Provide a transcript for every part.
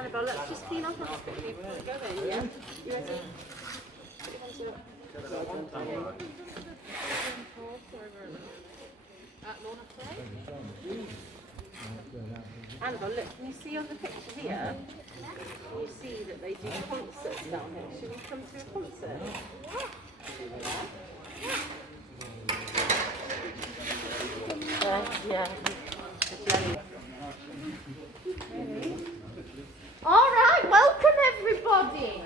Annabelle, let's just clean off and quickly before we go in, yeah? You ready? Put your hands up. Annabelle, look, can you see on the picture here? Can you see that they do concerts down here? Should we come to a concert? Yeah. All right, welcome everybody.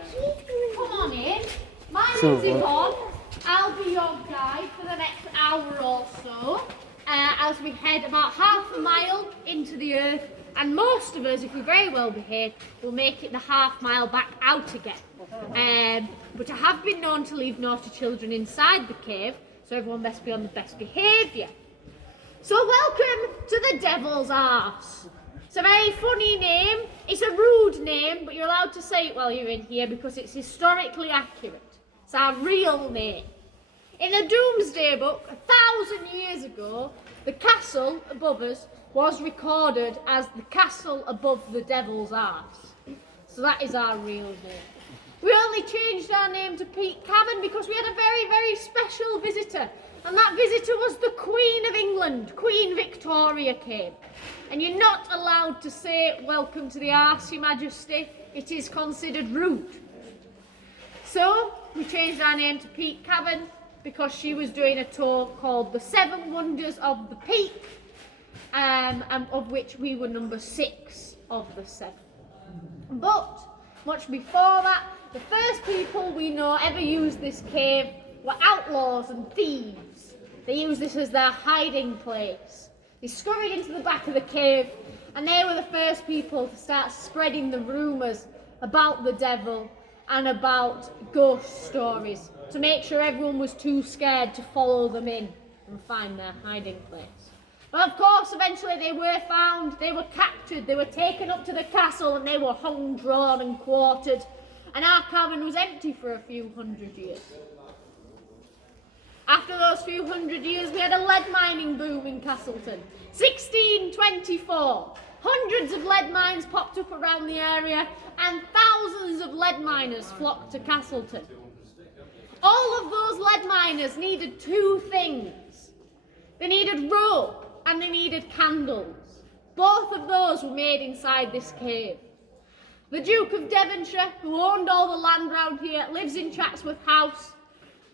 Come on in. My name's Yvonne. I'll be your guide for the next hour or so as we head about half a mile into the earth, and most of us, if we very well behave, will make it the half mile back out again. But I have been known to leave naughty children inside the cave, so everyone best be on the best behaviour. So welcome to the Devil's Arse. It's a very funny name. It's a rude name, but you're allowed to say it while you're in here because it's historically accurate. It's our real name. In the Doomsday Book, 1,000 years ago, the castle above us was recorded as the castle above the Devil's Arse. So that is our real name. We only changed our name to Peak Cavern because we had a very, very special visitor. And that visitor was the Queen of England. Queen Victoria came. And you're not allowed to say, "Welcome to the Arse, Your Majesty." It is considered rude. So we changed our name to Peak Cavern because she was doing a tour called The Seven Wonders of the Peak, and of which we were number 6 of the 7. But much before that, the first people we know ever used this cave were outlaws and thieves. They used this as their hiding place. They scurried into the back of the cave, and they were the first people to start spreading the rumours about the devil and about ghost stories, to make sure everyone was too scared to follow them in and find their hiding place. But of course, eventually they were found, they were captured, they were taken up to the castle, and they were hung, drawn and quartered, and our cavern was empty for a few hundred years. After those few hundred years, we had a lead mining boom in Castleton. 1624. Hundreds of lead mines popped up around the area, and thousands of lead miners flocked to Castleton. All of those lead miners needed 2 things. They needed rope and they needed candles. Both of those were made inside this cave. The Duke of Devonshire, who owned all the land round here, lives in Chatsworth House,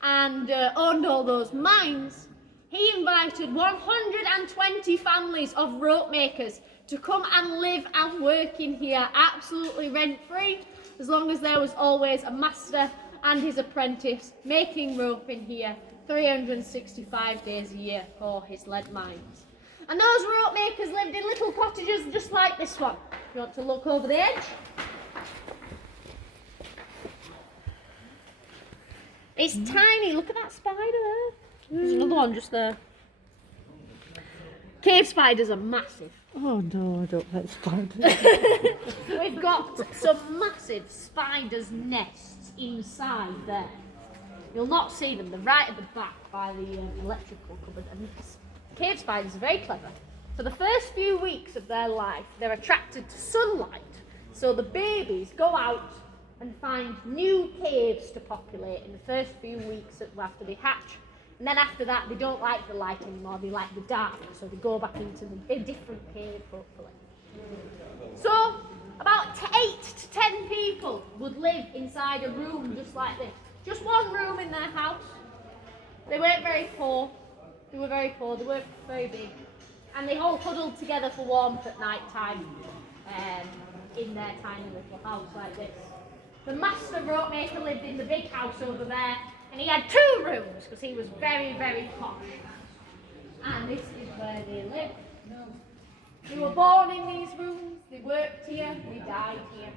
and owned all those mines. He invited 120 families of rope makers to come and live and work in here absolutely rent-free, as long as there was always a master and his apprentice making rope in here 365 days a year for his lead mines. And those rope makers lived in little cottages just like this one. You want to look over the edge? It's tiny. Look at that spider there. There's another one just there. Cave spiders are massive. Oh no, I don't like spiders. We've got some massive spiders' nests inside there. You'll not see them. They're right at the back by the electrical cupboard. And cave spiders are very clever. For the first few weeks of their life, they're attracted to sunlight. So the babies go out and find new caves to populate in the first few weeks after they hatch. And then after that, they don't like the light anymore, they like the dark, so they go back into a different cave, hopefully. So, about 8 to 10 people would live inside a room just like this. Just one room in their house. They weren't very poor. They were very poor, they weren't very big. And they all huddled together for warmth at night time in their tiny little house like this. The master rope maker lived in the big house over there, and he had 2 rooms because he was very, very posh. And this is where they lived. They were born in these rooms, they worked here, they died here.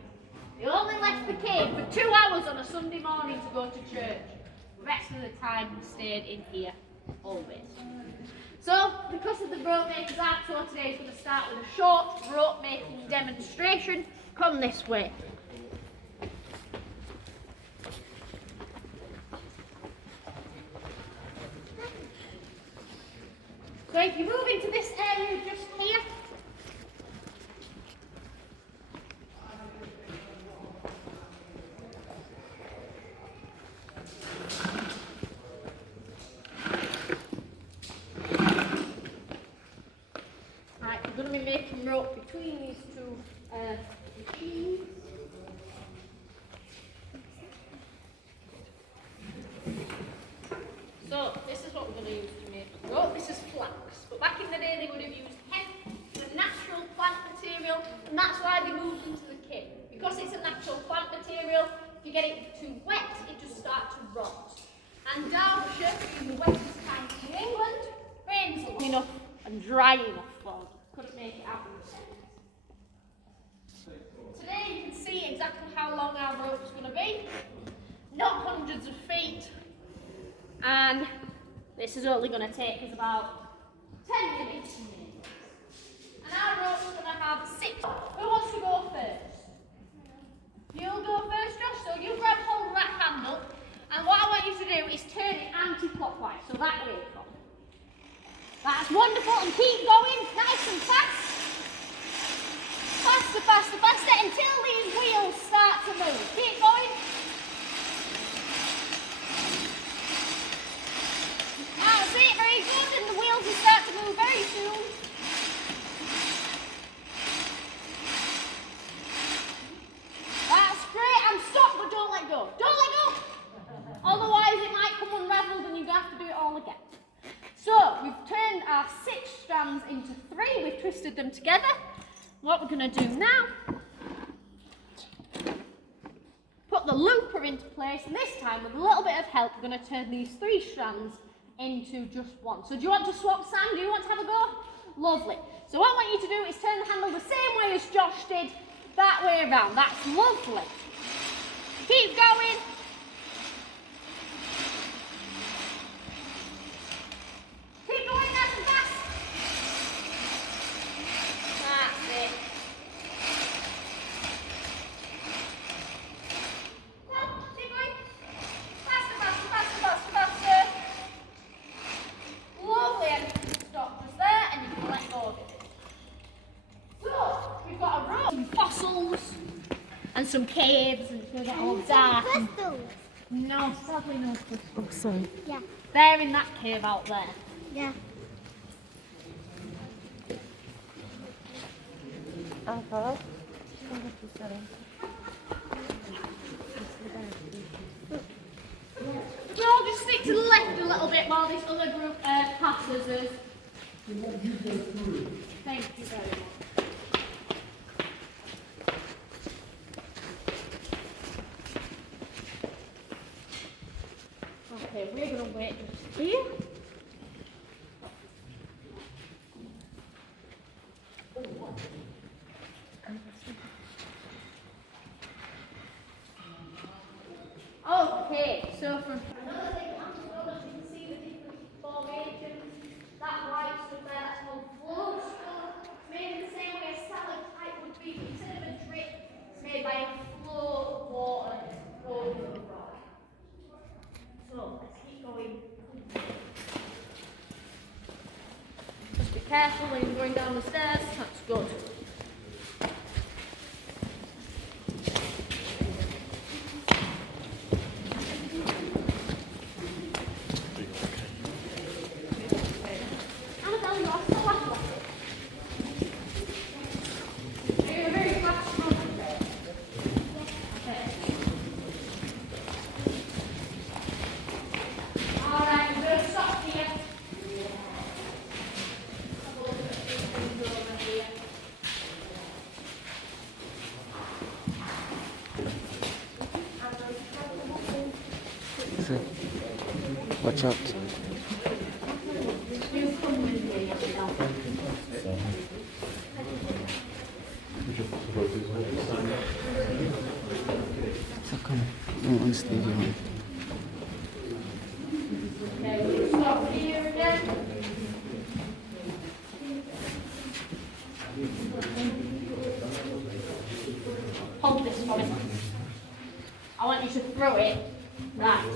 They only left the cave for 2 hours on a Sunday morning to go to church. The rest of the time they stayed in here, always. So, because of the rope maker's art tour today is going to start with a short rope making demonstration. Come this way. So if you move into this area just here, cheese. So this is what we're going to use to make the rope. This is flax, but back in the day they would have used hemp, the natural plant material, and that's why they moved into the kit. Because it's a natural plant material, if you get it too wet, it just starts to rot. And Derbyshire, being the wettest county in England, rains long enough and dry enough for them. Couldn't make it happen. Today you can see exactly how long our rope's going to be. Not hundreds of feet. And this is only going to take us about 10 minutes. And our rope's going to have 6. Who wants to go first? You'll go first, Josh. So you grab hold of that handle. And what I want you to do is turn it anti-clockwise. So that way from. That's wonderful. And keep going. Nice and fast. Faster, faster, faster. Until these wheels start to move. Keep going. That's it, very good, and the wheels will start to move very soon. That's great, and stop, but don't let go. Don't let go! Otherwise it might come unravelled and you're going to have to do it all again. So, we've turned our 6 strands into 3, we've twisted them together. What we're going to do now, put the looper into place, and this time with a little bit of help, we're going to turn these 3 strands into just 1. So do you want to swap, Sam? Do you want to have a go? Lovely. So what I want you to do is turn the handle the same way as Josh did, that way around. That's lovely. Keep going. Keep going nice and fast. That's it. Well, keep going. Faster, faster, faster, faster, faster. Lovely, and you can stop just there and you can let go of it. So, we've got a rope, some fossils, and some caves, and it's going to get all dark. Crystals. No, sadly no crystals. Oh, sorry. Yeah. They're in that cave out there. Yeah. Alpha. We'll all just stick to the left a little bit while this other group passes us. Thank you very much. Okay, we're going to wait just here. Okay, so from another thing, you can see the different formations. That white stuff there, that's called flow stuff. It's made in the same way a stalactite would be. Instead of a drip, it's made by a flow of water over the rock. So let's keep going. Just be careful when you're going down the stairs. That's good. Watch out. So come, I don't want to stay behind. Okay, stop here again. Hold this for me. I want you to throw it. Right.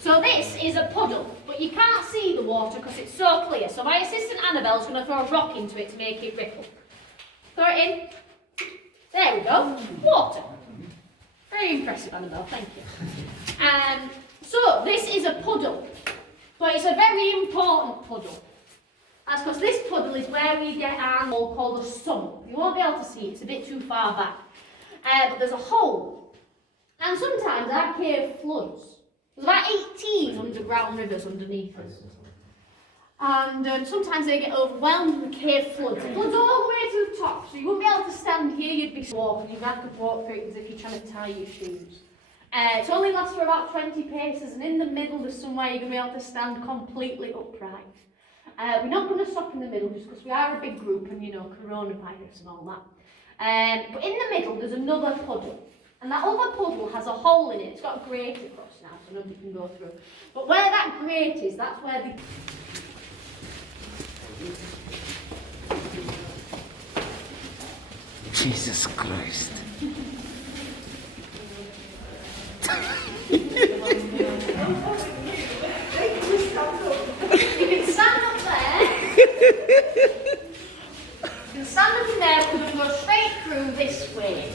So this is a puddle, but you can't see the water because it's so clear. So my assistant Annabelle's going to throw a rock into it to make it ripple. Throw it in. There we go. Water. Very impressive, Annabelle. Thank you. So this is a puddle, but it's a very important puddle. That's because this puddle is where we get our hole called a sump. You won't be able to see it, it's a bit too far back. But there's a hole. And sometimes our cave floods. There's about 18 underground rivers underneath us. And sometimes they get overwhelmed and the cave floods. It floods all the way to the top, so you wouldn't be able to stand here, you'd be walking. You'd have to walk through it as if you're trying to tie your shoes. It only lasts for about 20 paces, and in the middle there's somewhere you're going to be able to stand completely upright. We're not going to stop in the middle just because we are a big group and, you know, coronavirus and all that. But in the middle there's another puddle. And that other puddle has a hole in it. It's got a grate across now, so nobody can go through. But where that grate is, that's where the... Jesus Christ. You can stand up there. You can stand up in there, we're going to go straight through this way.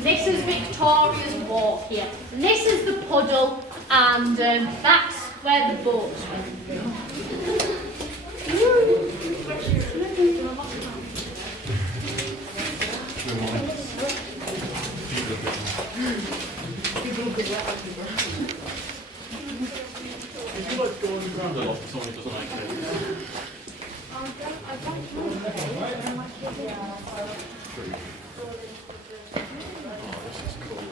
This is Victoria's walk here. And this is the puddle, and that's where the boats went. Would you like to go underground a lot for someone who doesn't like it? Oh, this is cool.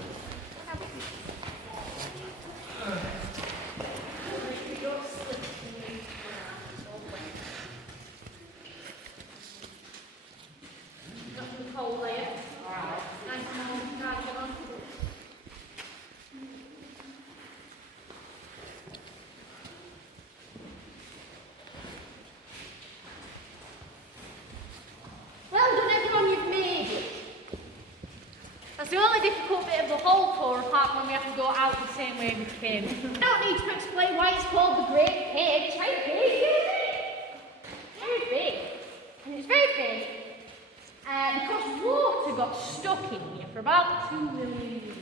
That's the only difficult bit of the whole tour, apart from when we have to go out the same way we came. I don't need to explain why it's called the Great Cave. It's very big, isn't it? Very big. And it's very big because water got stuck in here for about 2 million years.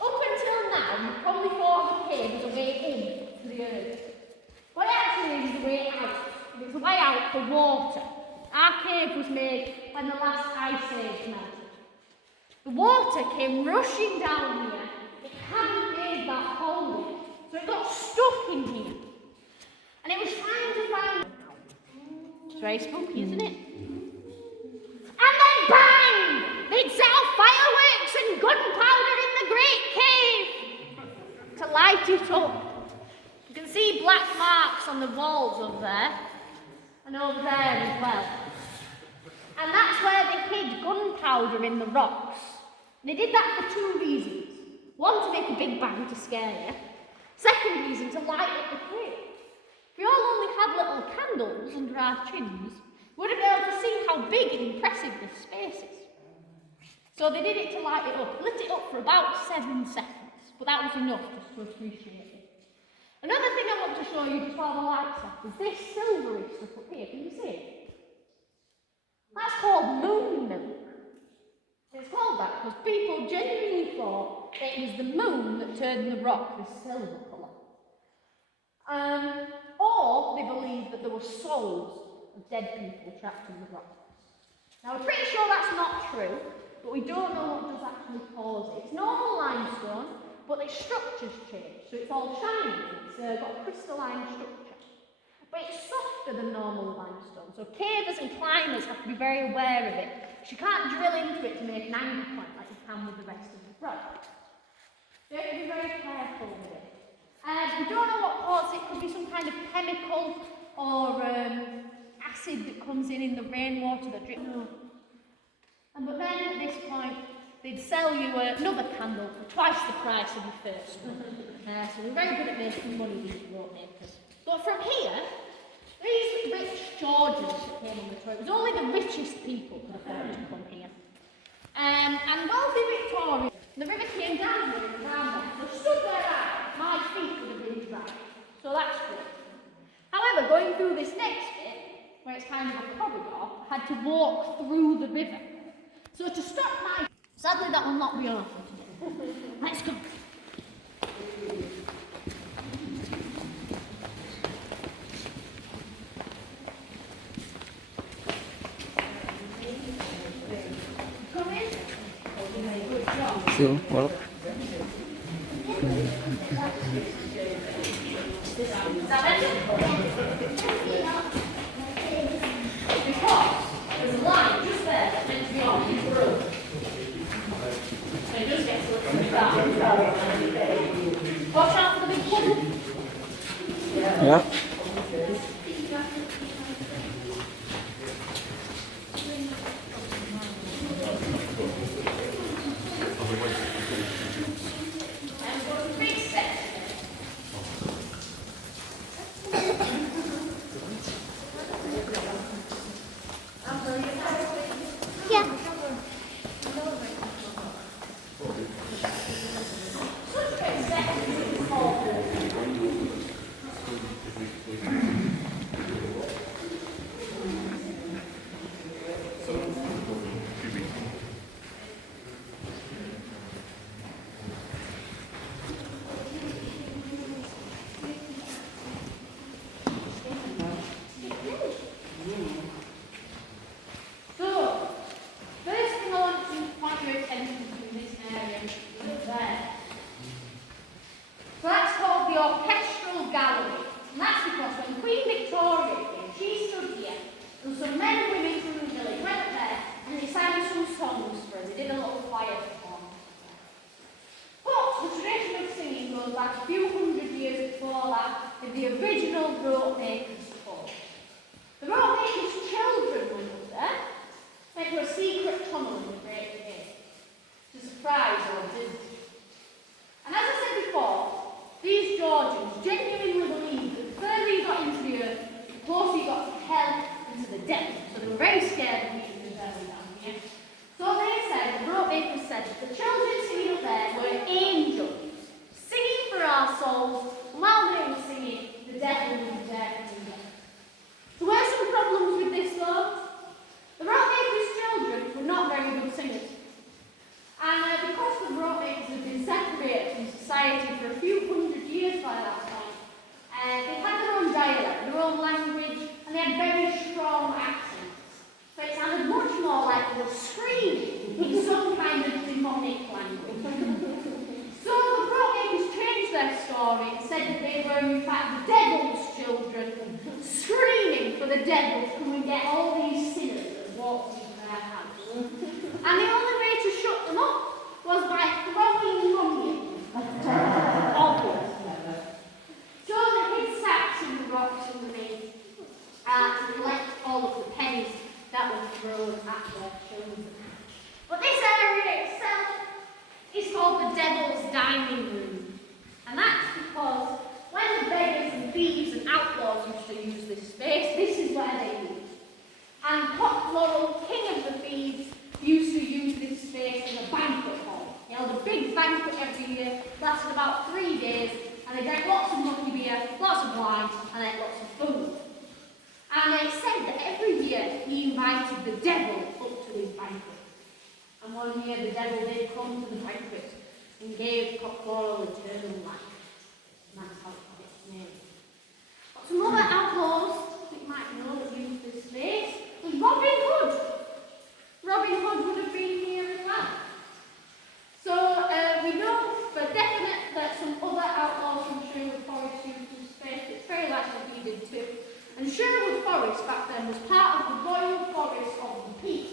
Up until now, you probably thought the cave was a way in to the earth. What it actually is a way out. It's a way out for water. Our cave was made when the last ice age melted. The water came rushing down here. It hadn't made that hole yet, so it got stuck in here. And it was trying to find... It's very spooky, isn't it? And then bang! They'd set off fireworks and gunpowder in the Great Cave to light it up. You can see black marks on the walls over there and over there as well. And that's where they hid gunpowder in the rocks. They did that for 2 reasons. One, to make a big bang to scare you. Second reason, to light up the cave. If we all only had little candles under our chins, we wouldn't be able to see how big and impressive this space is. So they did it to light it up. Lit it up for about 7 seconds, but that was enough just to appreciate it. Another thing I want to show you just while the light's off is this silvery stuff up here. Can you see it? That's called moon milk. It's called that because people genuinely thought it was the moon that turned the rock this silver colour. Or they believed that there were souls of dead people trapped in the rock. Now we're pretty sure that's not true, but we don't know what does actually cause it. It's normal limestone, but its structure's changed, so it's all shiny. It's got a crystalline structure. But it's softer than normal limestone, so cavers and climbers have to be very aware of it. You can't drill into it to make an angle point like you can with the rest of the rock. So you have to be very careful with it. We don't know what caused it. It could be some kind of chemical or acid that comes in the rainwater that drips. No. But then at this point, they'd sell you another candle for twice the price of the first one. So we're very good at making money, these rope makers. But from here, these rich Georges that came on the tour, it was only the richest people could afford to come here. And wealthy Victoria, the river came down here and around there. So stood where my feet would have been dry. So that's good. However, going through this next bit, where it's kind of a corridor, I had to walk through the river. So to stop my... Sadly, that will not be on offer today. Let's go. So, well, Because there's a line just there that's meant to be on his road. So it just gets a little down. Watch out for the big puddle. yeah. And go to big section. Yeah. Such big sections is awful. So, first thing I want to point your attention to in this area is up there. So that's called the Orchestral Gallery. And that's because when Queen Victoria came, she stood here, and some men and women from the village went up there and they sang some songs for her. They did a little choir performance. But the tradition of singing goes back a few hundred years before that with the original rope makers' hall. The rope makers' children went up there, went to a secret tunnel in the Great Gate to surprise or visit. And as I said before, these Georgians genuinely believed that the further you got into the earth, the closer you got to hell and to the devil. So they were very scared of meeting the devil down here. So they said, the rope makers said, that the children singing up there were angels, singing for our souls, while they were singing, the devil was there to them. There were some problems with this though. The rope makers' children were not very good singers. And because the rope makers had been separated from society for a few hundred years by that point, they had their own dialect, their own language, and they had very strong accents. So it sounded much more like they were screaming in some kind of demonic language. So the rope makers changed their story and said that they were in fact the devil's children, screaming for the devil to come and get all these sinners that walked into their house. And the only way to shut them up was by throwing money at them. So they hid sacks in the rocks underneath to collect all of the pennies that were thrown at their children. But this area itself is called the Devil's Dining Room. And that's because when the beggars and thieves and outlaws used to use this space, this is where they lived. And Cock Laurel, king of the thieves, used to use this space as a banquet hall. He held a big banquet every year, lasted about 3 days, and they drank lots of monkey beer, lots of wine, and ate lots of food. And it said that every year he invited the devil up to his banquet. And one year the devil did come to the banquet and gave Cock Laurel eternal life. And that's how it got its name. But some other outlaws that you might know that used this space was Robin Hood. Robin Hood would have been here as well. So we know for definite that some other outlaws from Sherwood Forest used this space. It's very likely he did too. And Sherwood Forest back then was part of the Royal Forest of the Peak.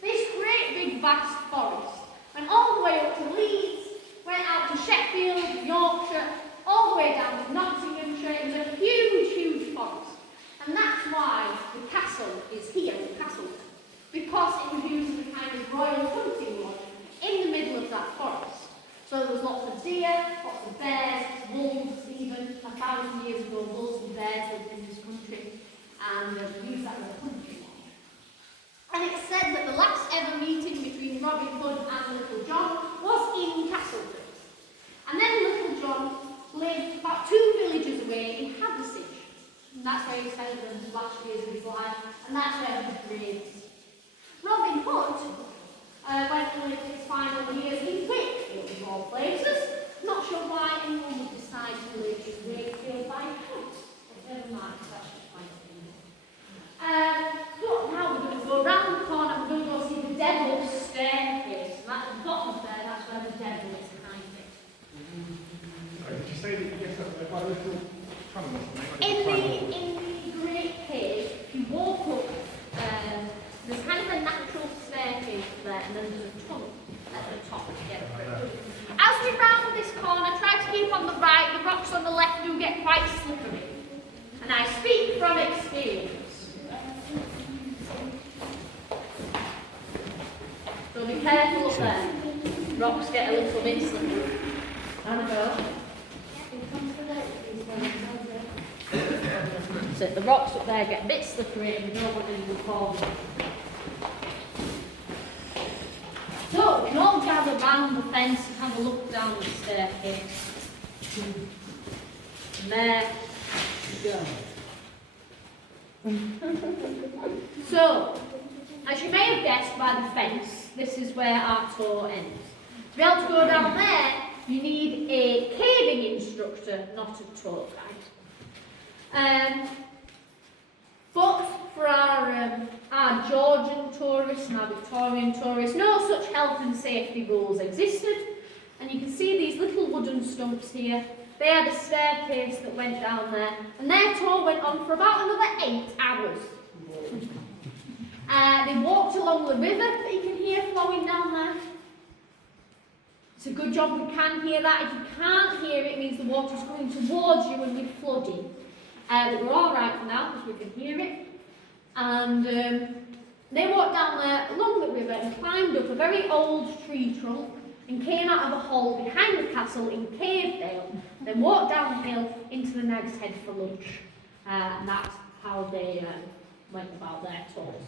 This great big vast forest went all the way up to Leeds, went out to Sheffield, Yorkshire, all the way down to Nottinghamshire. It was a huge, huge forest. And that's why the castle is here in Castleton. Because it was used as a kind of royal hunting lodge in the middle of that forest. So there was lots of deer, lots of bears, wolves even. 1,000 years ago, wolves and bears lived in this country. And we used that as a hunting lodge. And it's said that the last ever meeting between Robin Hood and Little John was in Castleton. And then Little John lived about 2 villages away in Hathersage. And that's where he spent the last years of his life. And that's where he lived. Robin Hood went to live his final years in Wakefield, of all places. Not sure why anyone would decide to live in Wakefield by house. But never mind, that's just my opinion. So now we're going to go round the corner, we're going to go see the Devil's Staircase. And at the bottom there, that's where the devil In the Great Cave, if you walk up, there's kind of a natural staircase there, and then there's a tunnel at the top to get through. As we round this corner, try to keep on the right, the rocks on the left do get quite slippery. And I speak from experience. So be careful up there. Rocks get a little bit slippery. Annabelle. So the rocks up there get a bit slippery and we don't want any to fall. So we can all gather round the fence and have a look down the staircase. And there we go. So, as you may have guessed by the fence, this is where our tour ends. To be able to go down there, you need a caving instructor, not a tour guide. But for our Georgian tourists and our Victorian tourists, no such health and safety rules existed. And you can see these little wooden stumps here. They had a staircase that went down there, and their tour went on for about another 8 hours. They walked along the river that you can hear flowing down there. It's a good job we can hear that. If you can't hear it, it means the water's coming towards you and we're flooding. But we're all right for now because we can hear it. And they walked down there along the river and climbed up a very old tree trunk and came out of a hole behind the castle in Cavedale, then walked down the hill into the Nag's Head for lunch. And that's how they went about their tours.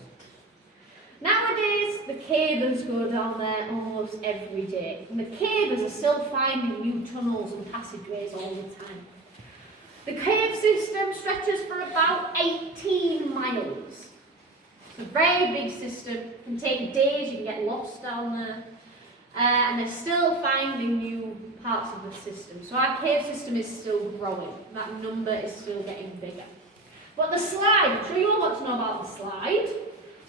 Nowadays, the cavers go down there almost every day. And the cavers are still finding new tunnels and passageways all the time. The cave system stretches for about 18 miles. It's a very big system. It can take days, you can get lost down there. And they're still finding new parts of the system. So our cave system is still growing. That number is still getting bigger. But the slide, I'm sure you all want to know about the slide.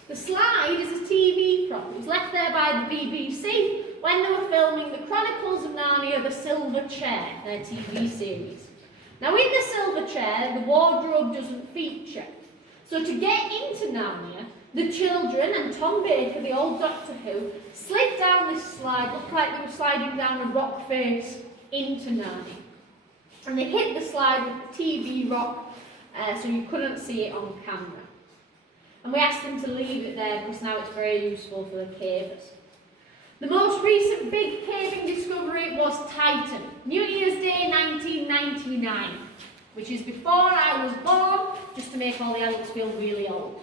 The slide is a TV prop. It was left there by the BBC when they were filming The Chronicles of Narnia, The Silver Chair, their TV series. Now in The Silver Chair, the wardrobe doesn't feature. So to get into Narnia, the children and Tom Baker, the old Doctor Who, slid down this slide, looked like they were sliding down a rock face into Narnia. And they hit the slide with the TV rock, so you couldn't see it on camera. And we asked them to leave it there because now it's very useful for the cavers. The most recent big caving discovery was Titan, New Year's Day 1999, which is before I was born, just to make all the adults feel really old.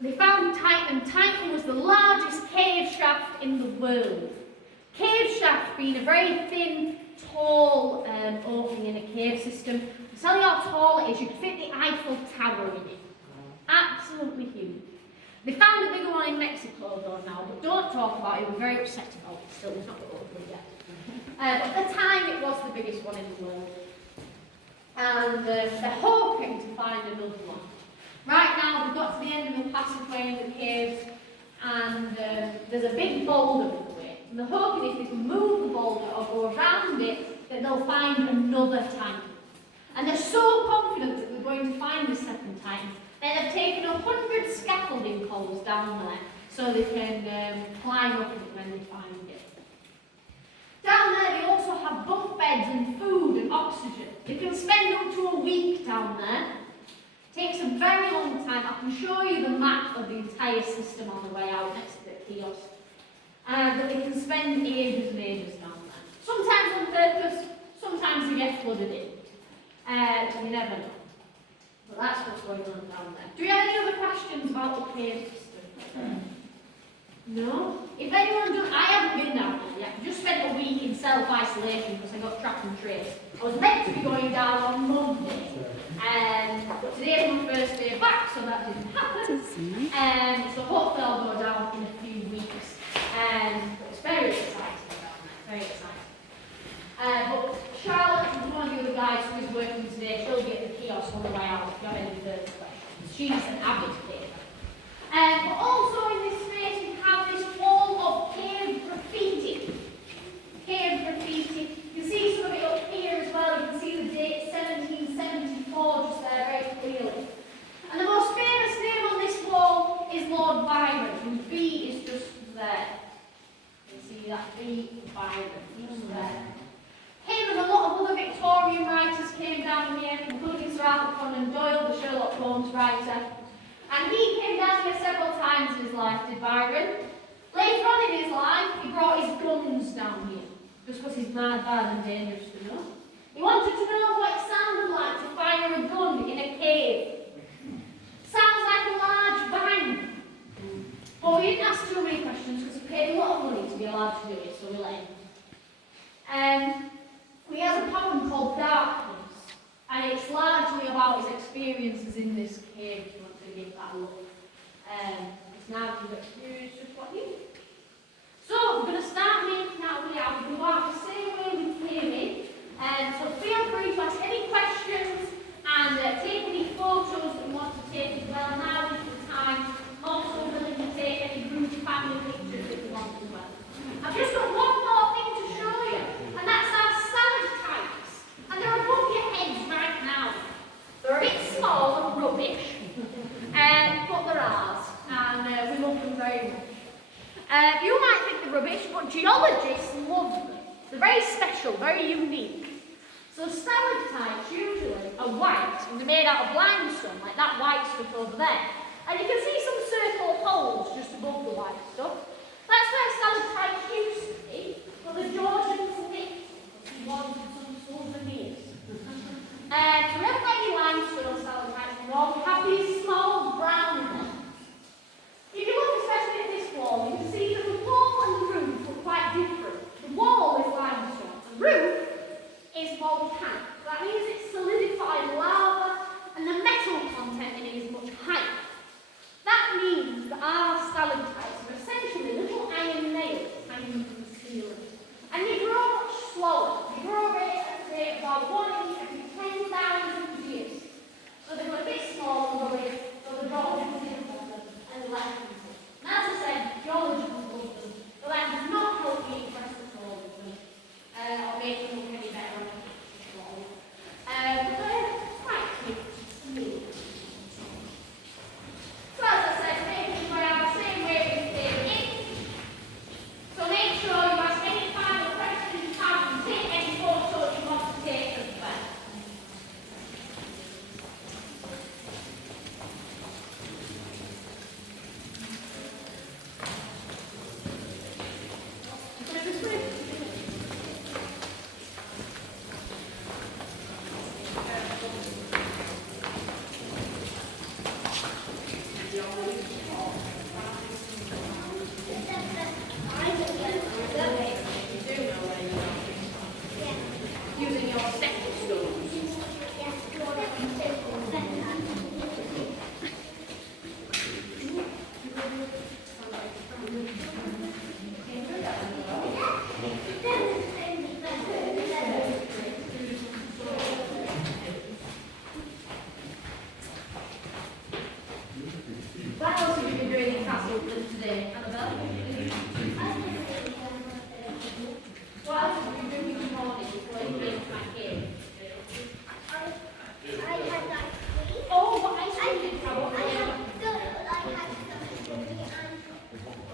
They found Titan, and Titan was the largest cave shaft in the world. Cave shaft being a very thin, tall opening in a cave system. To tell you how tall it is, you could fit the Eiffel Tower in it. Absolutely huge. They found a bigger one in Mexico though now, but don't talk about it, we're very upset about it still, we've not got over it yet. But at the time it was the biggest one in the world. And they're hoping to find another one. Right now we've got to the end of the passageway in the caves and there's a big boulder in the way. And they're hoping if they can move the boulder or go around it, that they'll find another Titan. And they're so confident that they're going to find the second Titan that they've taken 100 scaffolding poles down there so they can climb up it when they find it. Down there they also have bunk beds and food and oxygen. They can spend up to a week down there. It takes a very long time. I can show you the map of the entire system on the way out next to the kiosk. But they can spend ages and ages down there. Sometimes on purpose, sometimes they get flooded in. You never know. But that's what's going on down there. Do we have any other questions about the cave system? No? If anyone does, I haven't been down there yet. I just spent a week in self-isolation because I got track and trace. I was meant to be going down on Monday. But today is my first day back, so that didn't happen. So hopefully I'll go down in a few weeks. But it's very exciting down there, very exciting. But Charlotte is one of the other guys who is working today. She'll be at the kiosk on the way out if you have any further questions. She's an avid caver. But also in this space we have this wall of cave graffiti. Cave graffiti. You can see some of it up here that beat Byron. Him and a lot of other Victorian writers came down here, including Sir Arthur Conan Doyle, the Sherlock Holmes writer. And he came down here several times in his life, did Byron. Later on in his life, he brought his guns down here, just because he's mad, bad and dangerous to know. He wanted to know what it sounded like to fire a gun in a cave. Sounds like a large bang. But we didn't ask too many questions because he paid a lot of money to be allowed to do it, so we let him. He has a poem called Darkness, and it's largely about his experiences in this cave, if you want to give that a look. It's now his experience just what you. So, we're going to start making our way out. We'll go out the same way we came in. So feel free to ask any questions and take any photos that you want to take as well. Now is the time. Also willing to take any group family pictures if you want as well. I've just got one more thing to show you, and that's our stalactites. And they're above your heads right now. They're a bit small and rubbish, but they're ours, and we love them very much. You might think they're rubbish, but geologists love them. They're very special, very unique. So stalactites usually are white, and they're made out of limestone, like that white stuff over there. And you can see some circle holes just above the white stuff. That's where stalactites used to be, but the Georgians nicked because he wanted some souvenirs. So we haven't got any limestone stalactites anymore. We have these small brown ones. If you look especially at this wall, you can see that the wall and the roof look quite different. The wall is limestone, the roof is volcanic. That means it's solidified lava and the metal content in it is much higher. That means that our stalactites are essentially little iron nails hanging from the ceiling. And they grow much slower. They grow at a rate of about 1 inch every 10,000 years. So they're a bit smaller than the way, so the drawing is in them and less than them. And as I said, geologists love them. The land does not help me impress at all with them, or make them look any better at all. But they're quite cute to me. So as I said, making way out the same way we came in. So make sure you ask any final questions you have and take any photos you want to take as well. Using your stethoscope. What else have you been doing in Castleton today, Annabelle? What else have you been doing this morning before you came back in? Oh, what ice cream did you have? What flavor?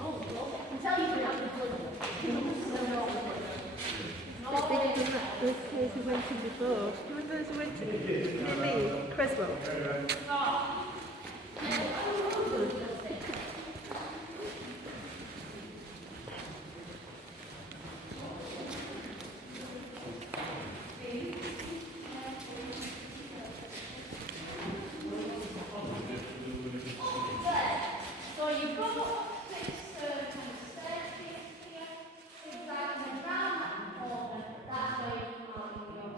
Oh, I can tell you have the good. Those places we went to before. Remember those we went to? Near me, Creswell. So you've got this kind of staircase here, exactly around that corner, that's where you come out of your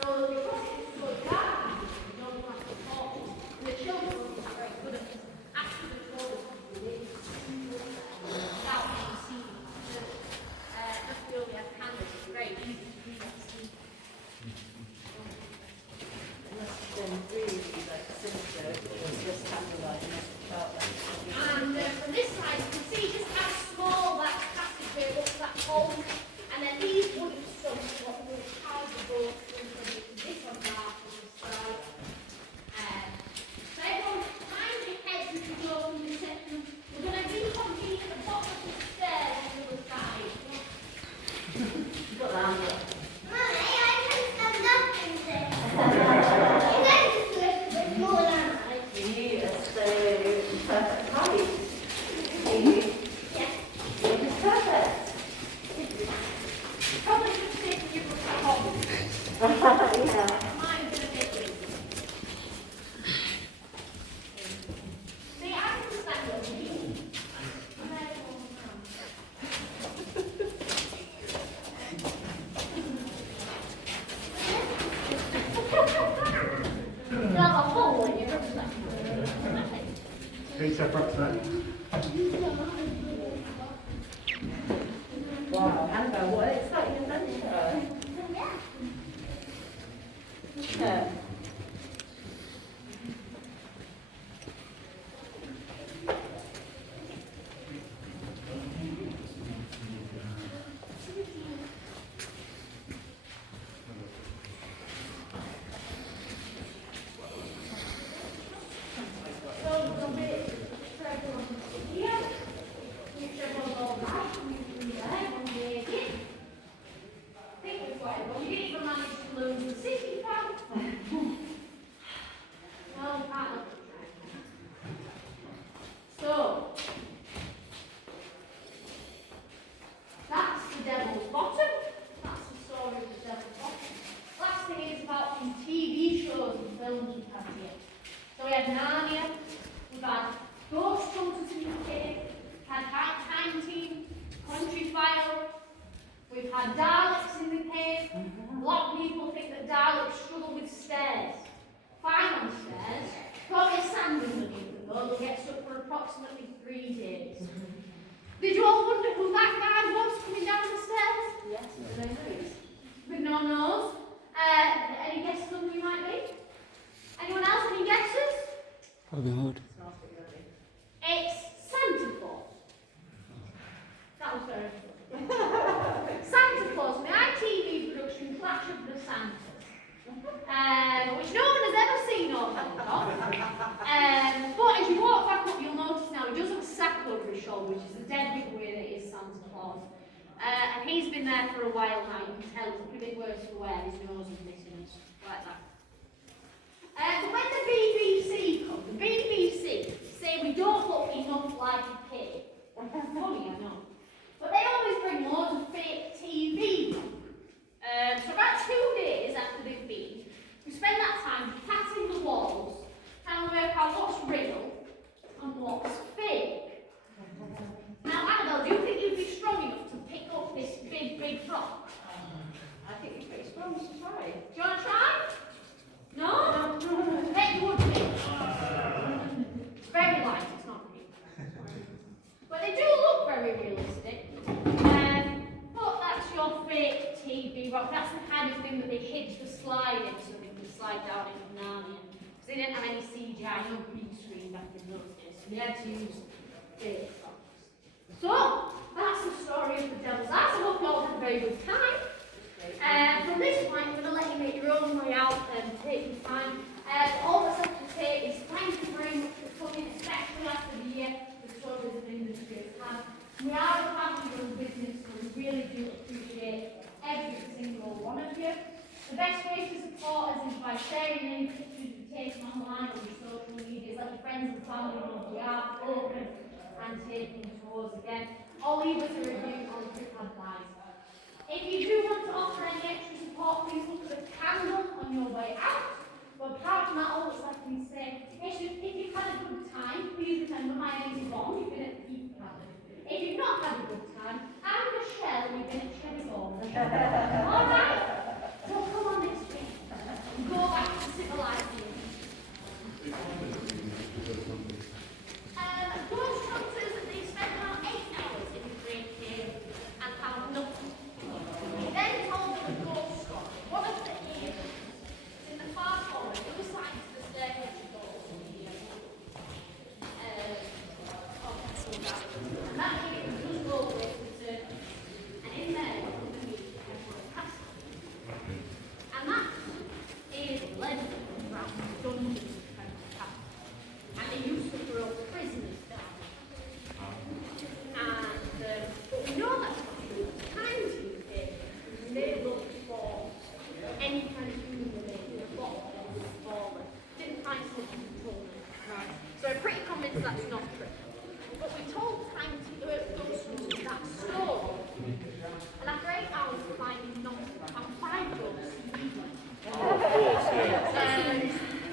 So because it's so dark, you don't have to talk who that guy was coming down the stairs? Yes, there is. With no nose. Any guesses on who you might be? Anyone else? Any guesses? Robin Hood. It's Santa Claus. That was very good. Santa Claus, my ITV production, Clash of the Santas. Which no one has ever seen or heard of. But as you walk back up, you'll notice now he does have a sack over his shoulder, which is the dead big way that is Santa Claus. And he's been there for a while now. You can tell it's a bit worse for wear. His nose is missing and stuff like that. But when the BBC come, the BBC say we don't look enough like a kid. Funny, I know. But they always bring loads of fake TV. So about 2 days after they've been, we spend that time patting the walls, trying to work out what's real and what's fake. Now, Annabelle, do you think you'd be strong enough to pick up this big rock? I think you're pretty strong to try. Do you want to try? No? I bet you would be. It's very light, it's not big. But they do look very realistic. But that's your fake TV rock. That's the kind of thing that they hitch the slide in so they can slide down into Narnia. Because they didn't have any CGI, no green screen back in those days. So they had to use fake rocks. So, that's the story of the Devil's Arse. I hope you all had a very good time. From this point, I'm going to let you make your own way out and take your time. All that's left to say is thank you very much for coming, especially after the year the tourism industry has had. We are a family-run business, so we really do appreciate every single one of you. The best way to support us is by sharing any pictures you've taken online or your social media. Let your friends and family know we are open and taking tours again. Or leave us a review on TripAdvisor. If you do want to offer any extra support, please look at the candle on your way out. But apart from that, all that's left me to say, if you've had a good time, please remember my name is Yvonne, you've been at the Keep Cabin. If you've not had a good time, I'm Michelle, and you've been at Cherry Ball. Alright? So come on next week and go back to civilizing. Ghost hunters, they spend about 8 hours in the Great Cave and found nothing. He then told them a ghost story. One of the ears in the far corner, the other side to the staircase of doors. And that ear was just all the way to the surface. And in there, underneath, there was a castle. And that is legend around the dungeons of Castle. And they used to throw prisoners down. But we know that's not true. At the times you did, they looked for any kind of human remains in a bottle that was fallen. Didn't find something until now. Right. So I'm pretty convinced that's not true. But we told time to do it those stories that stone. And after 8 hours of finding nothing, and 5 ghosts. Oh, of course, yeah.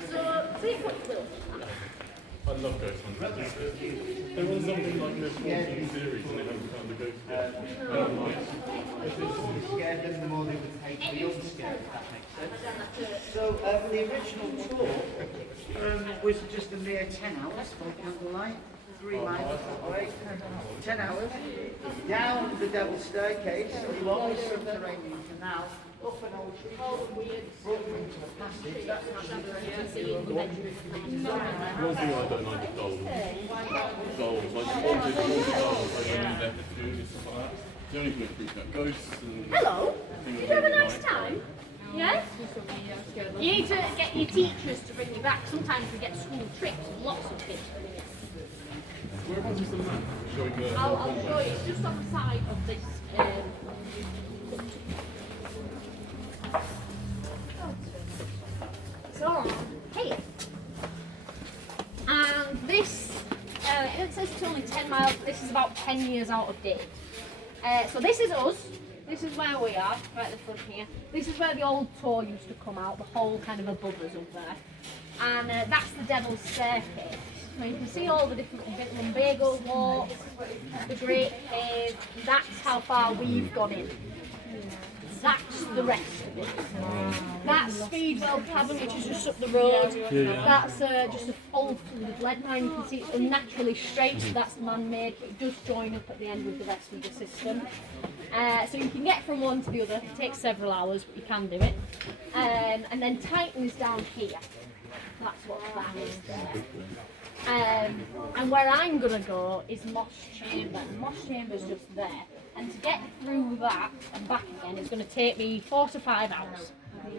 So see what you will. I love ghost hunters. There was something like this watching series and they haven't found a ghost yet. Scared them, the more they would take the unscared, if that makes sense. So the original tour was just a mere 10 hours by candlelight, 3 miles away, 10 hours, down the Devil's Staircase, along the subterranean canal, up an old tree, brought them into a passage. That passage One thing I don't like is dolls. Dolls, like all the dolls, like when they're there for food and stuff like that. The only thing that freaks me out, ghosts and... Hello. Did you have a nice time? Yeah? You need to get your teachers to bring you back. Sometimes we get school trips and lots of kids bring it. Whereabouts is the map? Showing the... I'll show you. It's just on the side of this. So, here. And this, it says it's only 10 miles. This is about 10 years out of date. So this is us. This is where we are, right at the front here. This is where the old tour used to come out, the whole kind of above us up there. And that's the Devil's Staircase. So you can see all the different lumbago walks, the Great Cave. That's how far we've gone in. That's the rest of it. That's Speedwell Tavern, which is just up the road. That's just a old lead mine. You can see it's unnaturally straight, so that's man-made, but it does join up at the end with the rest of the system. So you can get from one to the other. It takes several hours, but you can do it. And then Titan is down here. That's what that is there. And where I'm going to go is Moss Chamber. Moss Chamber's just there. And to get through that and back again is going to take me 4 to 5 hours.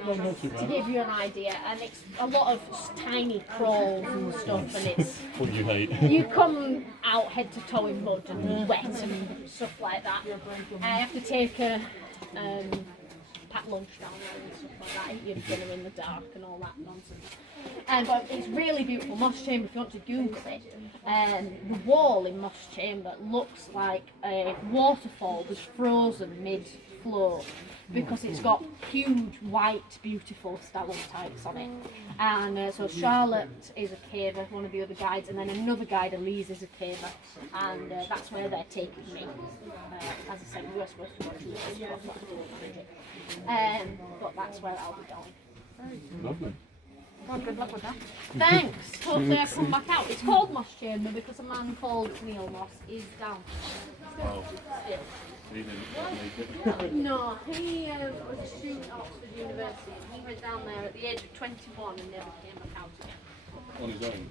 To give you an idea, and it's a lot of tiny crawls and stuff, and it's What you hate. you come out head to toe in mud and wet and stuff like that. I have to take a packed lunch down there and stuff like that, eat your dinner in the dark and all that nonsense. But it's really beautiful. Moss Chamber, if you want to Google it, the wall in Moss Chamber looks like a waterfall was frozen mid-flow because it's got huge, white, beautiful stalactites on it. And so Charlotte is a caver, one of the other guides, and then another guide, Elise, is a caver, and that's where they're taking me. As I said, we were supposed to go to the spot, but I didn't manage it. But that's where I'll be going. Lovely. Well, good luck with that. Thanks. Hopefully I come back out. It's called Moss Chamber because a man called Neil Moss is down there. Wow. Still. He didn't make it. No, he was a student at Oxford University and he went down there at the age of 21 and never came back out again. On his own.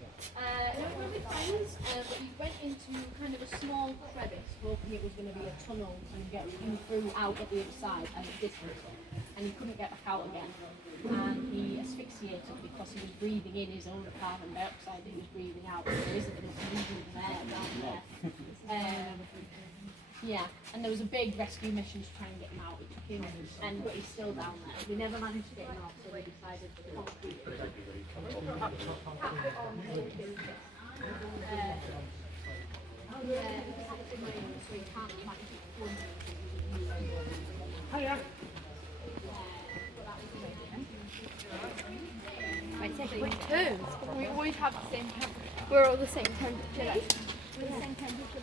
No, with friends, but he went into kind of a small crevice hoping it was going to be a tunnel and get through out at the other side and it didn't. And he couldn't get back out again. And he asphyxiated because he was breathing in his own carbon dioxide he was breathing out. So there isn't enough movement there down there. Yeah, and there was a big rescue mission to try and get him out. It took him, but he's still down there. We never managed to get him out, so we decided to concrete. So he can't Might take quick turns, but we always have the same temperature. We're all the same temperature. We're the same temperature.